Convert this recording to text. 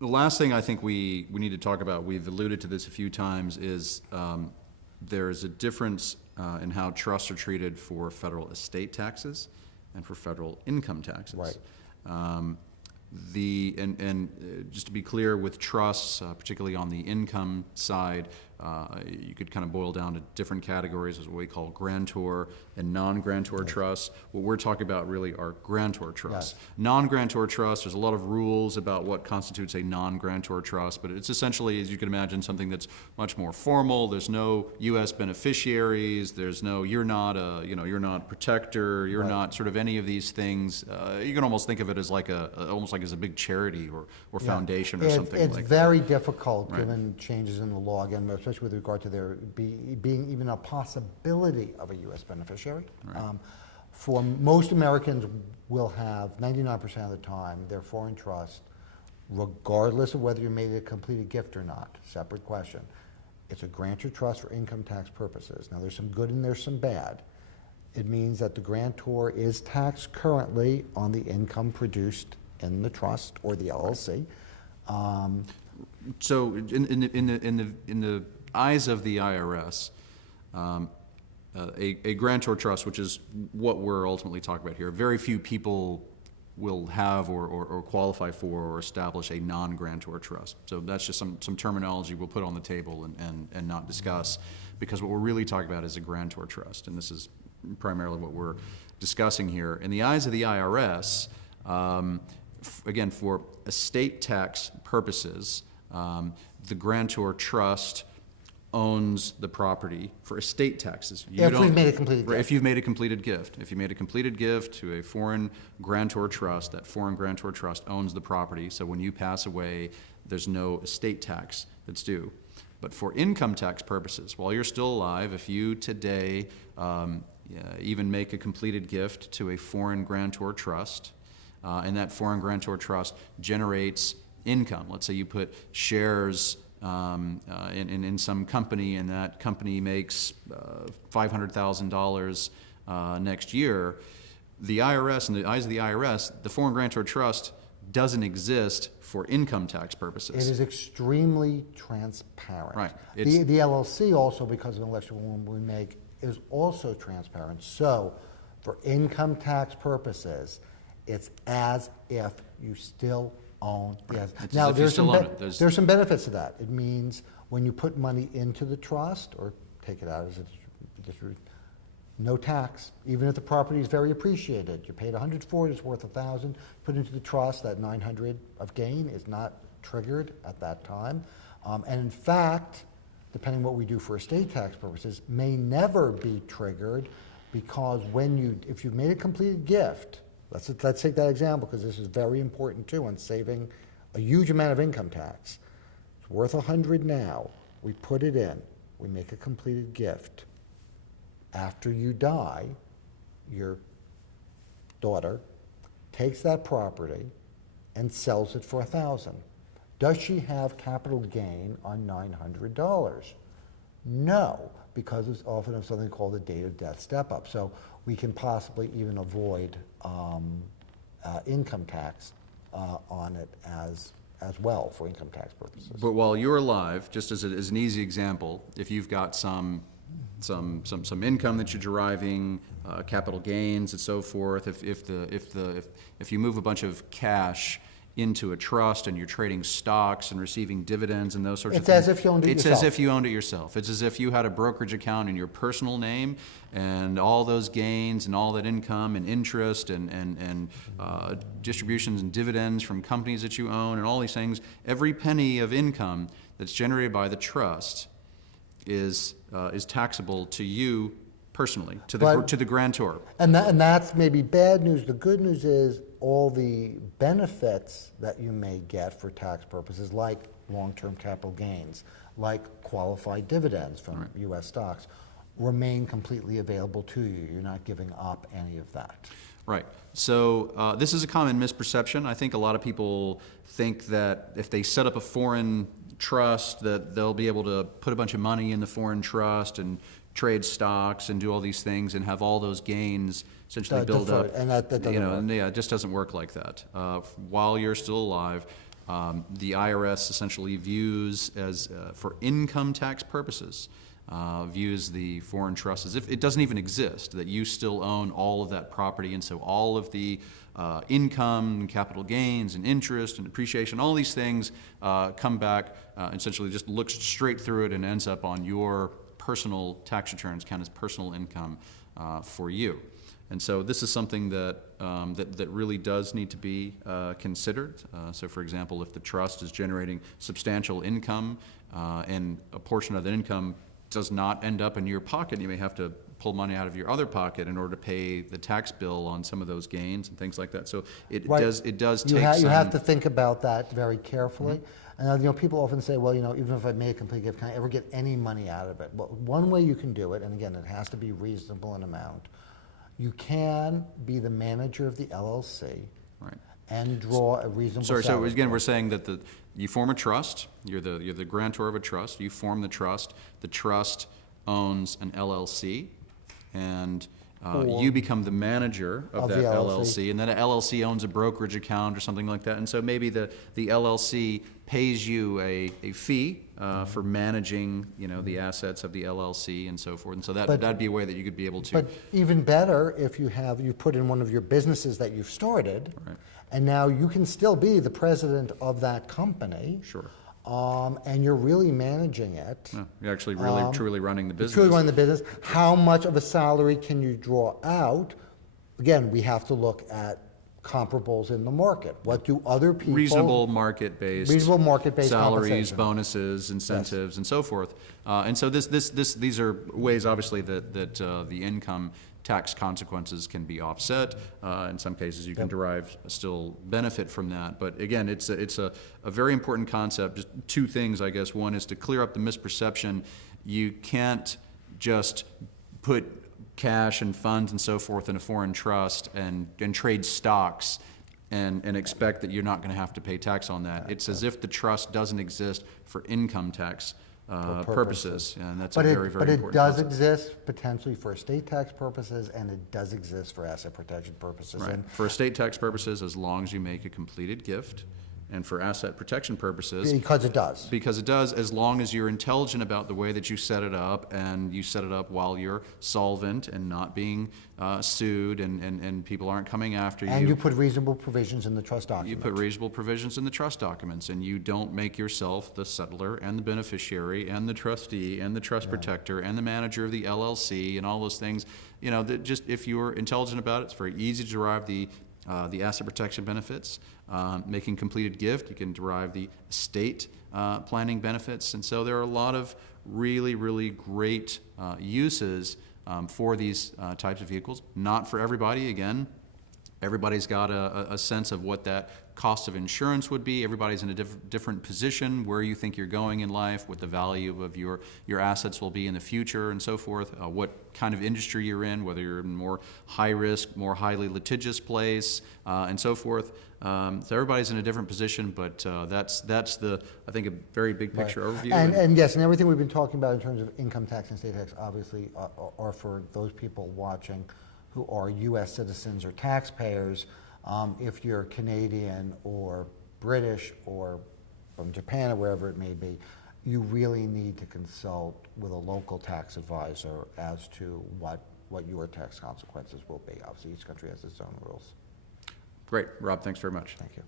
The last thing I think we need to talk about, we've alluded to this a few times, is there's a difference in how trusts are treated for federal estate taxes and for federal income taxes. Right. Just to be clear, with trusts, particularly on the income side, you could kind of boil down to different categories, as what we call grantor and non-grantor trusts. What we're talking about really are grantor trusts. Yes. Non-grantor trusts, there's a lot of rules about what constitutes a non-grantor trust, but it's essentially, as you can imagine, something that's much more formal. There's no U.S. beneficiaries. There's no, you're not a, you're not protector. You're Right. not sort of any of these things. You can almost think of it as like almost like as a big charity or foundation or something like that. It's very difficult, Right. given changes in the law, again, especially with regard to there being even a possibility of a U.S. beneficiary. Right. For most Americans will have, 99% of the time, their foreign trust, regardless of whether you made a completed gift or not, separate question. It's a grantor trust for income tax purposes. Now, there's some good and there's some bad. It means that the grantor is taxed currently on the income produced in the trust or the LLC. So in the eyes of the IRS, a grantor trust, which is what we're ultimately talking about here, very few people will have or qualify for or establish a non-grantor trust. So that's just some terminology we'll put on the table and not discuss, because what we're really talking about is a grantor trust, and this is primarily what we're discussing here. In the eyes of the IRS, again, for estate tax purposes, the grantor trust owns the property for estate taxes. If we've made a completed gift. If you've made a completed gift. If you made a completed gift to a foreign grantor trust, that foreign grantor trust owns the property, so when you pass away, there's no estate tax that's due. But for income tax purposes, while you're still alive, if you today even make a completed gift to a foreign grantor trust, and that foreign grantor trust generates income. Let's say you put shares in some company, and that company makes $500,000 next year. The IRS, in the eyes of the IRS, the foreign grantor trust doesn't exist for income tax purposes. It is extremely transparent. Right. The LLC also, because of the election we make, is also transparent. So for income tax purposes, it's as if you still own the asset. Now, there's some benefits to that. It means when you put money into the trust or take it out as no tax, even if the property is very appreciated. You paid $100 for it, it's worth $1,000. Put into the trust, that $900 of gain is not triggered at that time. And in fact, depending what we do for estate tax purposes, may never be triggered, because if you've made a completed gift, let's take that example, because this is very important too on saving a huge amount of income tax. It's worth $100 now. We put it in. We make a completed gift. After you die, your daughter takes that property and sells it for $1,000. Does she have capital gain on $900? No, because it's often of something called the date of death step-up. So we can possibly even avoid income tax on it as well for income tax purposes. But while you're alive, just as an easy example, if you've got some income that you're deriving, capital gains and so forth, if you move a bunch of cash into a trust and you're trading stocks and receiving dividends and those sorts of things. It's as if you owned it yourself. It's as if you owned it yourself. It's as if you had a brokerage account in your personal name, and all those gains and all that income and interest and distributions and dividends from companies that you own and all these things, every penny of income that's generated by the trust is taxable to you personally, to the grantor. And that's maybe bad news. The good news is all the benefits that you may get for tax purposes, like long-term capital gains, like qualified dividends from Right. U.S. stocks, remain completely available to you. You're not giving up any of that. Right. So this is a common misperception. I think a lot of people think that if they set up a foreign trust, that they'll be able to put a bunch of money in the foreign trust and trade stocks and do all these things and have all those gains essentially build up. And that doesn't work. And yeah, it just doesn't work like that. While you're still alive, the IRS essentially views as, for income tax purposes, views the foreign trust as if it doesn't even exist, that you still own all of that property, and so all of the income, and capital gains, and interest, and depreciation, all these things come back, essentially just looks straight through it and ends up on your personal tax returns, count as personal income for you. And so this is something that, that really does need to be considered. So for example, if the trust is generating substantial income and a portion of that income does not end up in your pocket, you may have to pull money out of your other pocket in order to pay the tax bill on some of those gains and things like that. So it Right. does You take you some. have to think about that very carefully. And, people often say, well, even if I make a complete gift, can I ever get any money out of it? Well, one way you can do it, and again, it has to be reasonable in amount, you can be the manager of the LLC. Right. And draw a reasonable Sorry, so salary. again, we're saying that you form a trust, you're the grantor of a trust, you form the trust owns an LLC, and you become the manager of that the LLC, and then an LLC owns a brokerage account or something like that, and so maybe the LLC pays you a fee for managing, the assets of the LLC and so forth, and so that'd be a way that you could be able to. But even better, if you put in one of your businesses that you've started, Right. and now you can still be the president of that company. Sure. And you're really managing it. No, you're actually really, truly running the business. Truly running the business. How much of a salary can you draw out? Again, we have to look at comparables in the market. What do other people... Reasonable market-based salaries, compensation. bonuses, incentives, and so forth. And so these are ways, obviously, that the income tax consequences can be offset. In some cases, you can derive still benefit from that. But again, it's a very important concept. Just two things, I guess. One is to clear up the misperception. You can't just put cash and funds and so forth in a foreign trust and trade stocks and expect that you're not going to have to pay tax on that. It's as if the trust doesn't exist for income tax purposes, and that's a very, very important But it does concept. exist potentially for estate tax purposes, and it does exist for asset protection purposes. Right. And For estate tax purposes, as long as you make a completed gift, and for asset protection purposes, because it does. because it does, as long as you're intelligent about the way that you set it up, and you set it up while you're solvent and not being sued, and people aren't coming after you. And you put reasonable provisions in the trust document. You put reasonable provisions in the trust documents, and you don't make yourself the settlor and the beneficiary and the trustee and the trust protector and the manager of the LLC and all those things. That just, if you're intelligent about it, it's very easy to derive the asset protection benefits. Making completed gift, you can derive the estate planning benefits. And so there are a lot of really, really great uses for these types of vehicles. Not for everybody, again. Everybody's got a sense of what that cost of insurance would be. Everybody's in a different position, where you think you're going in life, what the value of your assets will be in the future, and so forth, what kind of industry you're in, whether you're in more high risk, more highly litigious place, and so forth. So everybody's in a different position, but that's the, I think, a very big picture overview. And yes, and everything we've been talking about in terms of income tax and estate tax obviously are for those people watching who are U.S. citizens or taxpayers. If you're Canadian or British or from Japan or wherever it may be, you really need to consult with a local tax advisor as to what your tax consequences will be. Obviously, each country has its own rules. Great. Rob, thanks very much. Thank you.